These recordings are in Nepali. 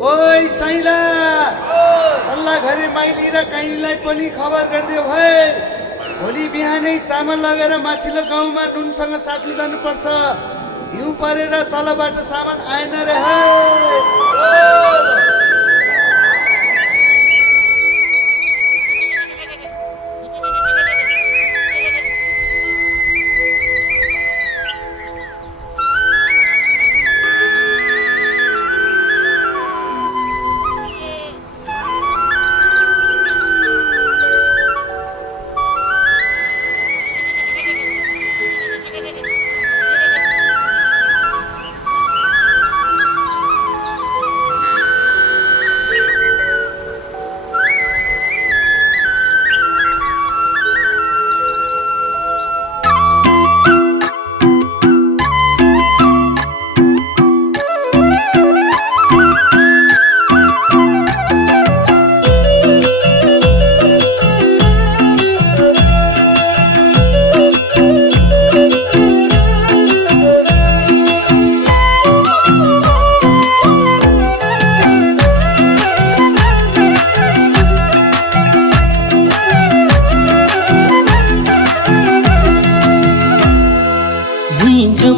ओइ साइला सल्लाह घरे माइली र काइलीलाई पनि खबर गरिदेऊ है। भोलि बिहानै चामल लगेर माथिल्लो गाउँमा नुनसँग साट्नु जानुपर्छ। हिउँ परेर तलबाट सामान आएन रे है।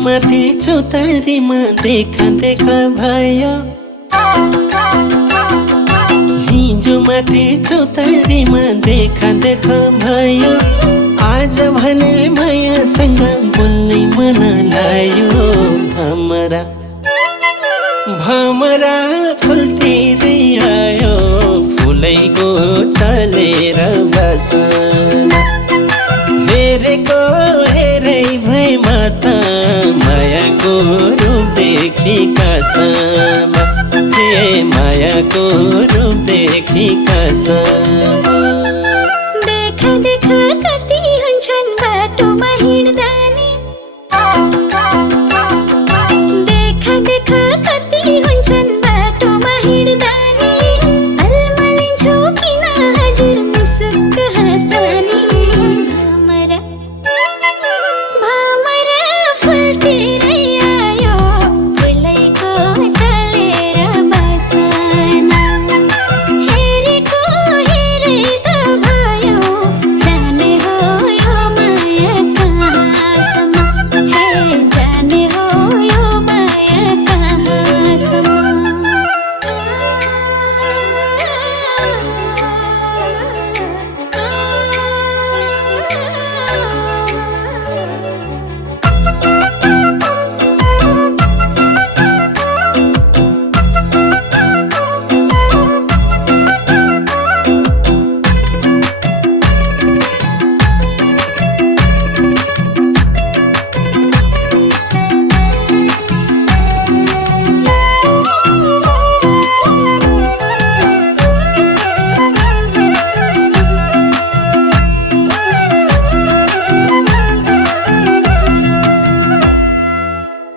माथि चौतारीमा देखा देखा भयो। हिजो माथि चौतारीमा देखा देखा भयो। आज भने मायासँग बोल्नै मन लाग्यो। भमरा भमरा फुल्दै आयो। फुलैको चलेर बसना हेरेको हेरै भई माता मायाको रूप देखि कसमा। हे मायाको रूप देखि कसमा। देखा देखा कति हुन्छन् बाटोमा हिँड्दा नि। देखा देखा कति हुन्छन् बाटोमा हिँड्दा नि। अलमलिन्छु किन हजुर मुसुक्क हाँस्दा नि। भमरा फुल्दै आयो। फुलैको चलेर बसना हेरेको हेरै त भयो। जाने हो यो माया कहाँसम्म। हे जाने हो यो माया कहाँसम्म।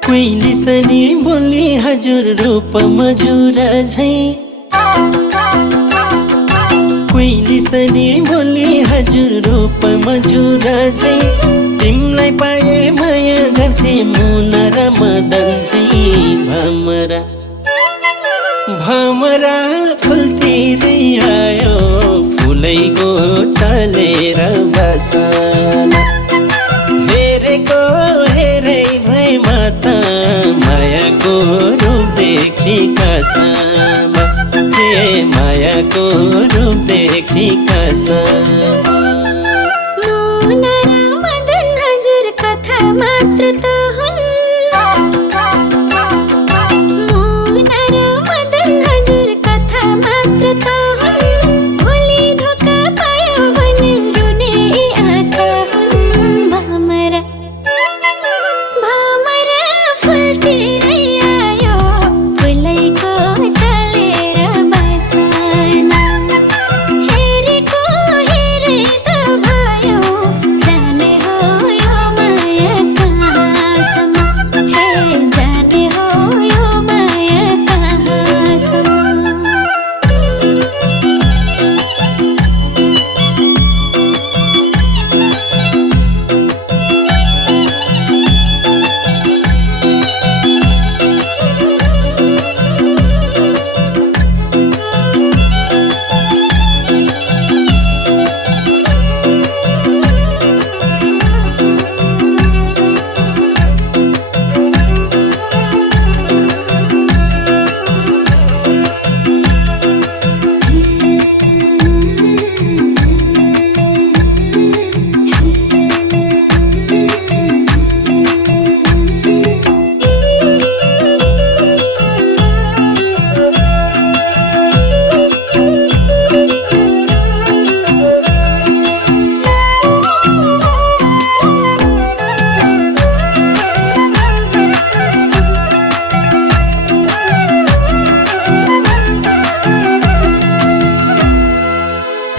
कोइली सरी बोली हजुर रूप मजुर झैं। कोइली सरी बोली हजुर रूप मजुर झैं। तिमीलाई पाए माया गर्थे मुना र मदन झैं। भमरा भमरा फुल्दै आयो। फुलैको चलेर बसना हेरेको हेरै भई माता मायाको रूप देखि कसमा। हे मायाको रूप देखि कसमा। मुना र मदन हजुर कथा मात्र त हुन्। मुना र मदन हजुर कथा मात्र त हुन्। भोलि धोका पायो भने रुने आँखा हुन्। भमरा भमरा फुल्दै आयो। फुलैको चलेर बसना हेरेको हेरै त भयो। जाने हो यो माया कहाँ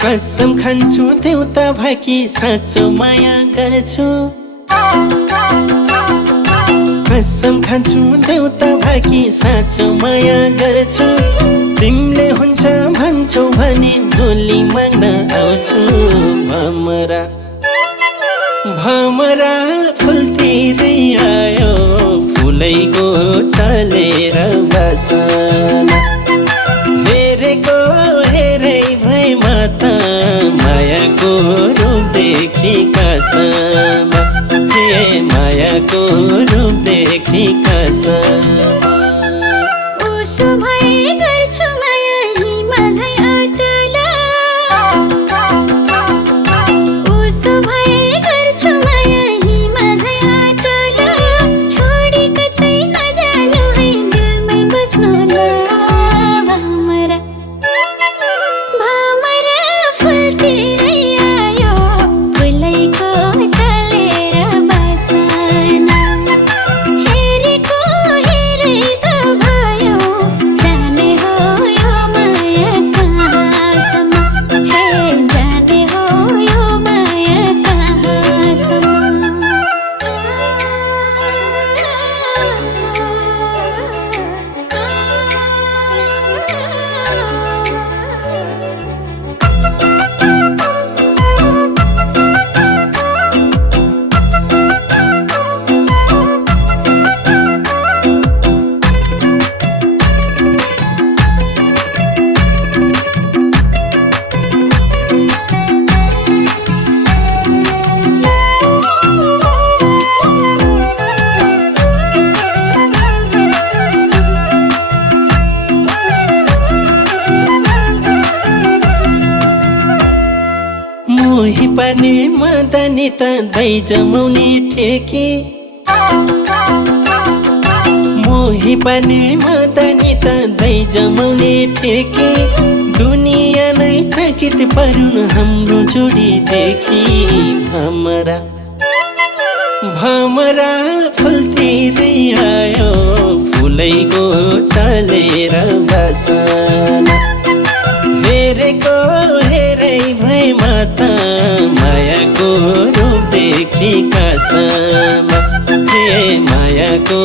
कसम खान्छु देउता भएकी साँचो माया गर्छु कसम खान्छु देउता भएकी साँचो माया गर्छु तिमीले हुन्छ भन्छौ भने भोलि माग्न आउँछु भमरा भमरा फुल्तिरै आयो फुलैको चलेर बसन हेरेको हेरै भए माता मायाको रूप देखि कसम हे मायाको रूप देखि कसम उसो भए गर्छु माया हिमा झै अटल उसो भए गर्छु माया हिमा झै अटल छोडी कतै नजानु है दिलमै बस्नु ल भमरा भमरा फुलतिरै आयो फुलैको चलेर बसन हेरेको हेरै त भयो जाने हो यो माया कहाँसम्म हे जाने हो यो माया मोही पार्ने मदनी त दै जमाउने ठेकी मोही पार्ने मदनी त दै जमाउने ठेकी दुनिया नै चकित परुन हाम्रो जोडी देखि भमरा भमरा फुल्तिरै आयो फुलैको चलेर बसन हेरेको हेरै भए माता मायाको रूप देखि कसम हे मायाको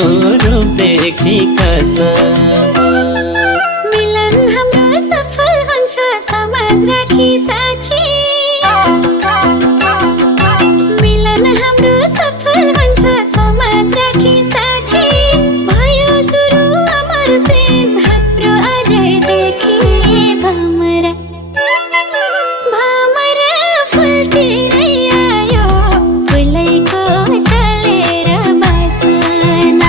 रूप देखि कसम मिलन हाम्रो सफल हुन्छ समाज राखी साक्षी मिलन हाम्रो सफल हुन्छ समाज राखी साक्षी भयो सुरु अमर प्रेम हाम्रो आजैदेखि भमरा भमरा फुलतिरै आयो फुलैको चलेर बसन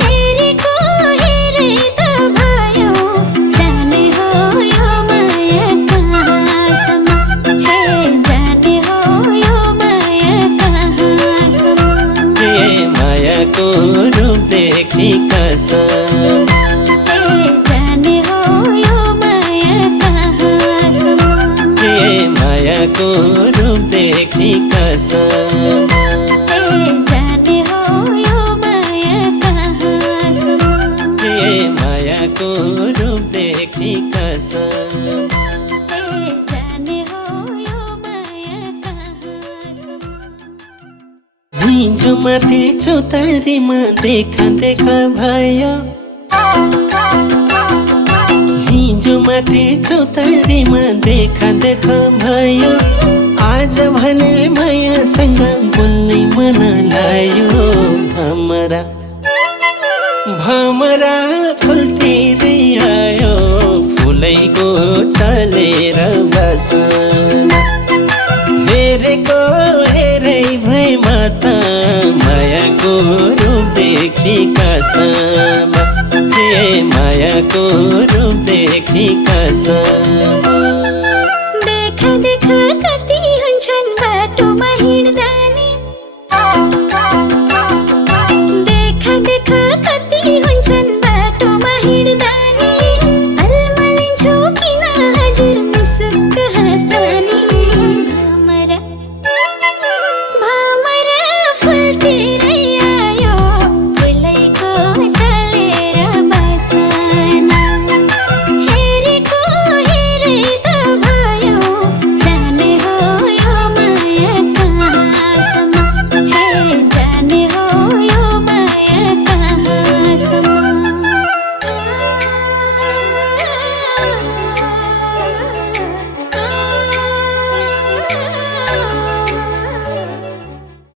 हेरेको हेरै त भयो जाने हो यो माया कहाँसम्म हे जाने हो यो माया कहाँसम्म हे मायाको रूप देखि कसम हे जाने हो यो माया कहाँसम्म हे मायाको रूप देखि कसम हे जाने हो यो माया कहाँसम्म हे मायाको रूप देखि कसम हे जाने हो यो माया कहाँसम्म हिजो माथि चौतारीमा देखा देखा भयो हिजो माथि चौतारीमा देखा देखा भयो आज भने मायासँग बोल्नै मन लायो भमरा भमरा फुल्तिरै आयो फुलैको चलेर बसन हेरेको हेरै भए माता मायाको रूप देखि कसम हे मायाको रूप देखि कसम